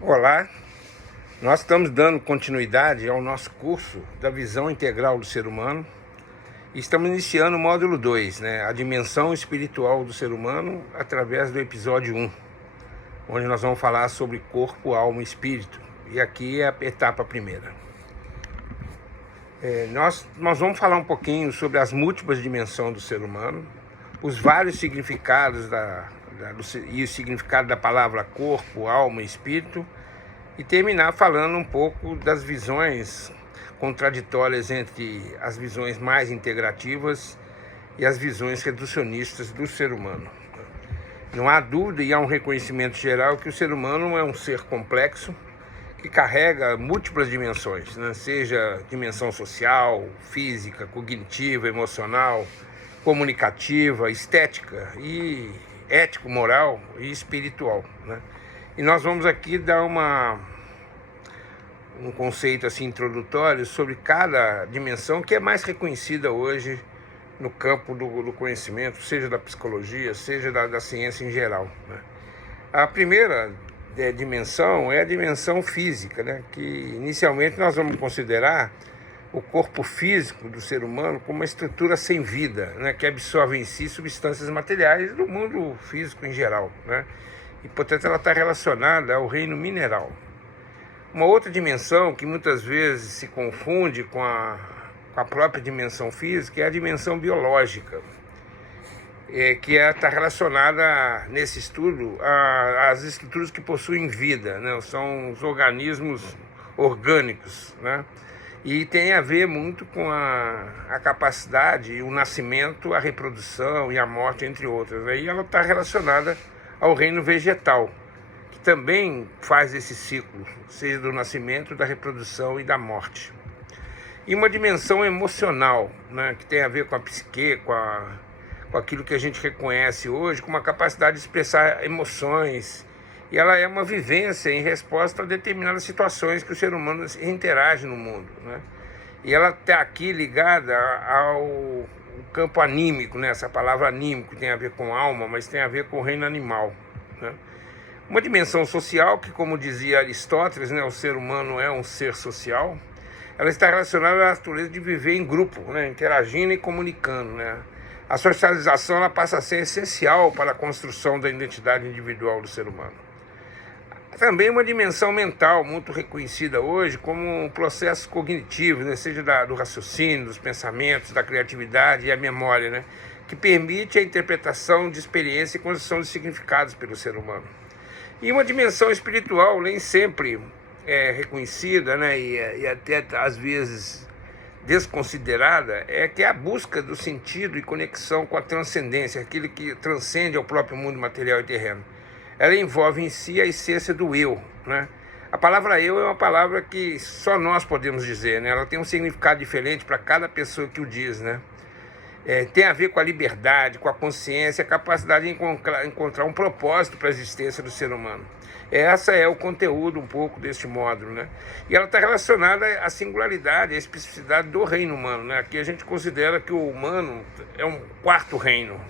Olá, nós estamos dando continuidade ao nosso curso da visão integral do ser humano e estamos iniciando o módulo 2, a dimensão espiritual do ser humano, através do episódio 1, onde nós vamos falar sobre corpo, alma e espírito. E aqui é a etapa primeira. Nós vamos falar um pouquinho sobre as múltiplas dimensões do ser humano, os vários significados e o significado da palavra corpo, alma e espírito, e terminar falando um pouco das visões contraditórias entre as visões mais integrativas e as visões reducionistas do ser humano. Não há dúvida e há um reconhecimento geral que o ser humano é um ser complexo que carrega múltiplas dimensões, seja dimensão social, física, cognitiva, emocional, comunicativa, estética e ético-moral e espiritual. E nós vamos aqui dar um conceito assim introdutório sobre cada dimensão que é mais reconhecida hoje no campo do conhecimento, seja da psicologia, seja da ciência em geral. A primeira dimensão é a dimensão física, que inicialmente nós vamos considerar o corpo físico do ser humano como uma estrutura sem vida, que absorve em si substâncias materiais do mundo físico em geral, e portanto ela está relacionada ao reino mineral. Uma outra dimensão que muitas vezes se confunde com a própria dimensão física é a dimensão biológica, que está relacionada nesse estudo às estruturas que possuem vida, são os organismos orgânicos, e tem a ver muito com a capacidade, o nascimento, a reprodução e a morte, entre outras. Aí ela está relacionada ao reino vegetal, que também faz esse ciclo, seja do nascimento, da reprodução e da morte. E uma dimensão emocional, que tem a ver com a psique, com aquilo que a gente reconhece hoje, com uma capacidade de expressar emoções, e ela é uma vivência em resposta a determinadas situações que o ser humano interage no mundo. E ela está aqui ligada ao campo anímico, essa palavra anímico tem a ver com alma, mas tem a ver com o reino animal. Uma dimensão social que, como dizia Aristóteles, o ser humano é um ser social, ela está relacionada à natureza de viver em grupo, interagindo e comunicando. A socialização ela passa a ser essencial para a construção da identidade individual do ser humano. Também uma dimensão mental muito reconhecida hoje como um processo cognitivo, seja do raciocínio, dos pensamentos, da criatividade e a memória, que permite a interpretação de experiência e construção de significados pelo ser humano. E uma dimensão espiritual nem sempre é reconhecida, e até às vezes desconsiderada, é que é a busca do sentido e conexão com a transcendência, aquilo que transcende ao próprio mundo material e terreno. Ela envolve em si a essência do eu. A palavra eu é uma palavra que só nós podemos dizer, ela tem um significado diferente para cada pessoa que o diz. Tem a ver com a liberdade, com a consciência, a capacidade de encontrar um propósito para a existência do ser humano. Essa é o conteúdo um pouco deste módulo. E ela está relacionada à singularidade, à especificidade do reino humano. Aqui a gente considera que o humano é um quarto reino.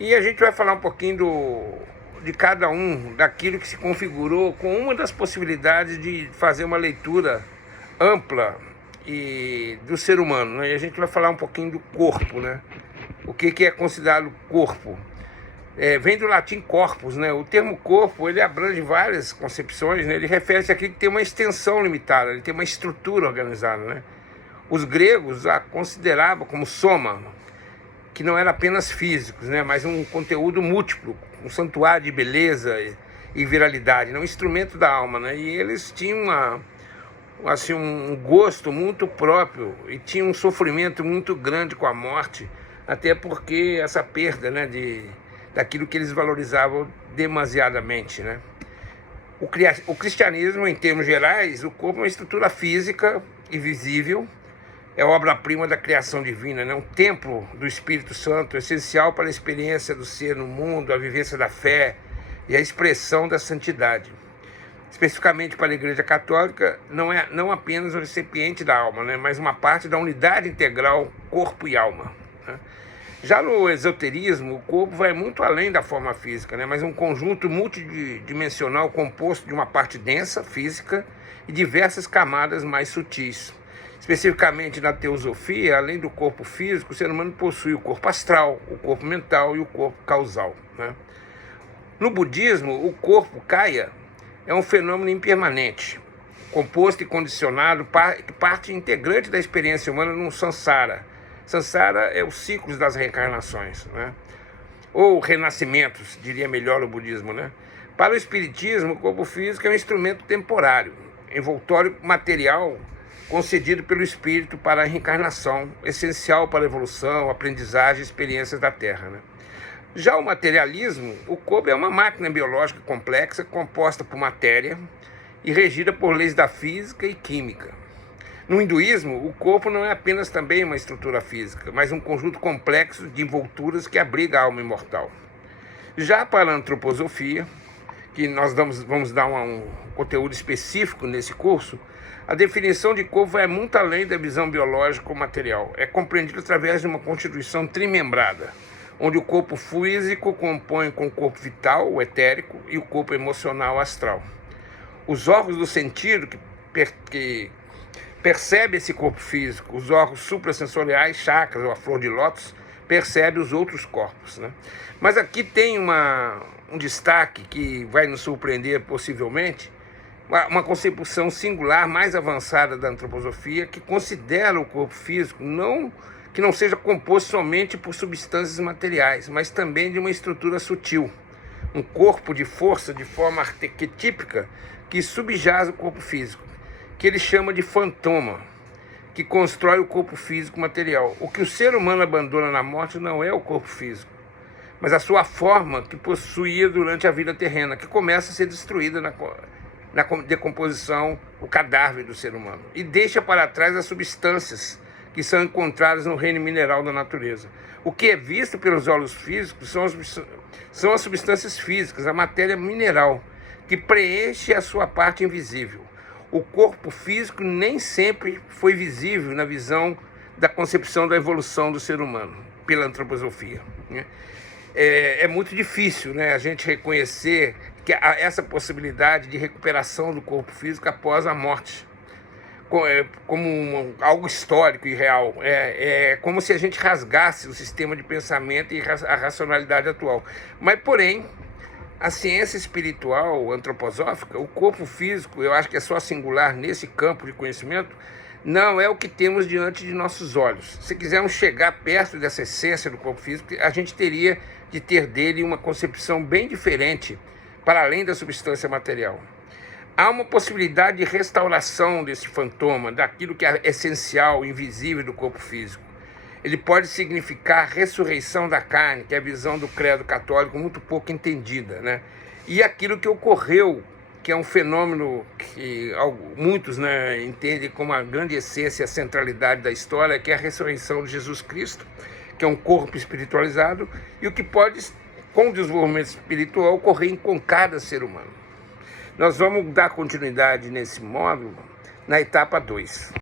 E a gente vai falar um pouquinho de cada um, daquilo que se configurou com uma das possibilidades de fazer uma leitura ampla do ser humano. E a gente vai falar um pouquinho do corpo. O que é considerado corpo? Vem do latim corpus. O termo corpo ele abrange várias concepções. Ele refere-se àquilo que tem uma extensão limitada, ele tem uma estrutura organizada. Os gregos a consideravam como soma, que não era apenas físicos, mas um conteúdo múltiplo, um santuário de beleza e viralidade, um instrumento da alma. E eles tinham um gosto muito próprio e tinham um sofrimento muito grande com a morte, até porque essa perda daquilo que eles valorizavam demasiadamente. O cristianismo, em termos gerais, o corpo é uma estrutura física e visível, é obra-prima da criação divina, um templo do Espírito Santo, essencial para a experiência do ser no mundo, a vivência da fé e a expressão da santidade. Especificamente para a Igreja Católica, não apenas o recipiente da alma, mas uma parte da unidade integral corpo e alma. Já no esoterismo, o corpo vai muito além da forma física, né? Mas um conjunto multidimensional composto de uma parte densa, física, e diversas camadas mais sutis. Especificamente na teosofia, além do corpo físico, o ser humano possui o corpo astral, o corpo mental e o corpo causal, né? No budismo, o corpo kaya é um fenômeno impermanente, composto e condicionado, parte integrante da experiência humana no samsara. Samsara é os ciclos das reencarnações, né? Ou renascimentos, diria melhor o budismo, né? Para o espiritismo, o corpo físico é um instrumento temporário, envoltório material concedido pelo espírito para a reencarnação, essencial para a evolução, aprendizagem e experiências da Terra, né? Já o materialismo, o corpo é uma máquina biológica complexa, composta por matéria e regida por leis da física e química. No hinduísmo, o corpo não é apenas também uma estrutura física, mas um conjunto complexo de envolturas que abriga a alma imortal. Já para a antroposofia, que nós vamos dar um conteúdo específico nesse curso, a definição de corpo vai muito além da visão biológica ou material. É compreendido através de uma constituição trimembrada, onde o corpo físico compõe com o corpo vital, o etérico, e o corpo emocional, o astral. Os órgãos do sentido que percebe esse corpo físico, os órgãos suprassensoriais, chakras ou a flor de lótus, percebe os outros corpos, né? Mas aqui tem um destaque que vai nos surpreender possivelmente, uma concepção singular mais avançada da antroposofia, que considera o corpo físico que não seja composto somente por substâncias materiais, mas também de uma estrutura sutil, um corpo de força de forma arquetípica que subjaz o corpo físico, que ele chama de fantoma, que constrói o corpo físico material. O que o ser humano abandona na morte não é o corpo físico, mas a sua forma que possuía durante a vida terrena, que começa a ser destruída na decomposição, o cadáver do ser humano, e deixa para trás as substâncias que são encontradas no reino mineral da natureza. O que é visto pelos olhos físicos são as substâncias físicas, a matéria mineral, que preenche a sua parte invisível. O corpo físico nem sempre foi visível na visão da concepção da evolução do ser humano, pela antroposofia, né? É muito difícil, né, a gente reconhecer que essa possibilidade de recuperação do corpo físico após a morte, como algo histórico e real. É como se a gente rasgasse o sistema de pensamento e a racionalidade atual. Mas, porém, a ciência espiritual antroposófica, o corpo físico, eu acho que é só singular nesse campo de conhecimento, não é o que temos diante de nossos olhos. Se quisermos chegar perto dessa essência do corpo físico, a gente teria de ter dele uma concepção bem diferente, para além da substância material. Há uma possibilidade de restauração desse fantoma, daquilo que é essencial, invisível do corpo físico. Ele pode significar a ressurreição da carne, que é a visão do credo católico muito pouco entendida, né? E aquilo que ocorreu, que é um fenômeno que muitos, né, entendem como a grande essência e a centralidade da história, que é a ressurreição de Jesus Cristo, que é um corpo espiritualizado, e o que pode, com o desenvolvimento espiritual, ocorrer com cada ser humano. Nós vamos dar continuidade nesse módulo na etapa 2.